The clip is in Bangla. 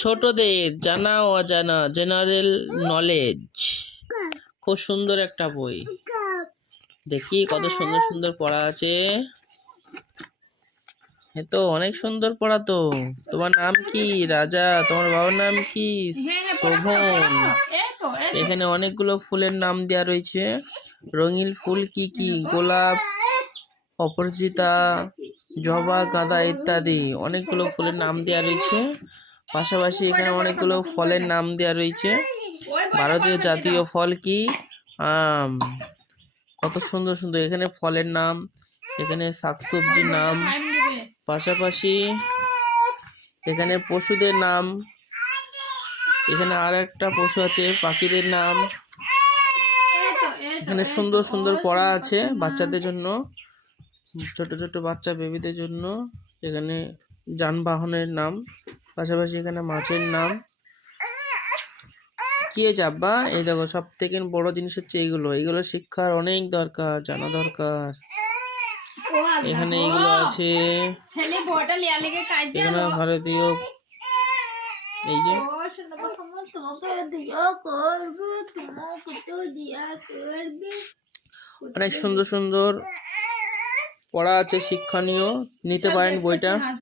ছোটদের জানা অজানা জেনারেল নলেজ। খুব সুন্দর একটা বই। দেখি কত সুন্দর সুন্দর পড়া আছে। এ তো অনেক সুন্দর পড়া তো। তোমার নাম কি? রাজা। তোমার বাবার নাম কি? শোভন। এখানে অনেকগুলো ফুলের নাম দেওয়া রয়েছে। রঙিন ফুল কি কি? গোলাপ, অপরাজিতা, জবা, গাঁদা ইত্যাদি অনেকগুলো ফুলের নাম দেওয়া রয়েছে। পাশাপাশি এখানে অনেকগুলো ফলের নাম দেওয়া রয়েছে। ভারতীয় জাতীয় ফল কি? আম। কত সুন্দর সুন্দর এখানে ফলের নাম, এখানে শাকসবজির নাম, পাশাপাশি এখানে পশুদের নাম, এখানে আর একটা পশু আছে, পাখিদের নাম। এখানে সুন্দর সুন্দর পড়া আছে বাচ্চাদের জন্য, ছোট ছোট বাচ্চা বেবিদের জন্য। এখানে যানবাহনের নাম, পাশাপাশি এখানে মাছের নাম। কি হয়েছে আব্বা? এই দেখো, সব থেকে বড় জিনিস হচ্ছে এইগুলো শিক্ষার অনেক দরকার, জানা দরকার। এখানে এইগুলো আছে। এখানে ভারতীয়, এই যে অনেক সুন্দর সুন্দর পড়া আছে, শিক্ষণীয়। নিতে পারেন বইটা।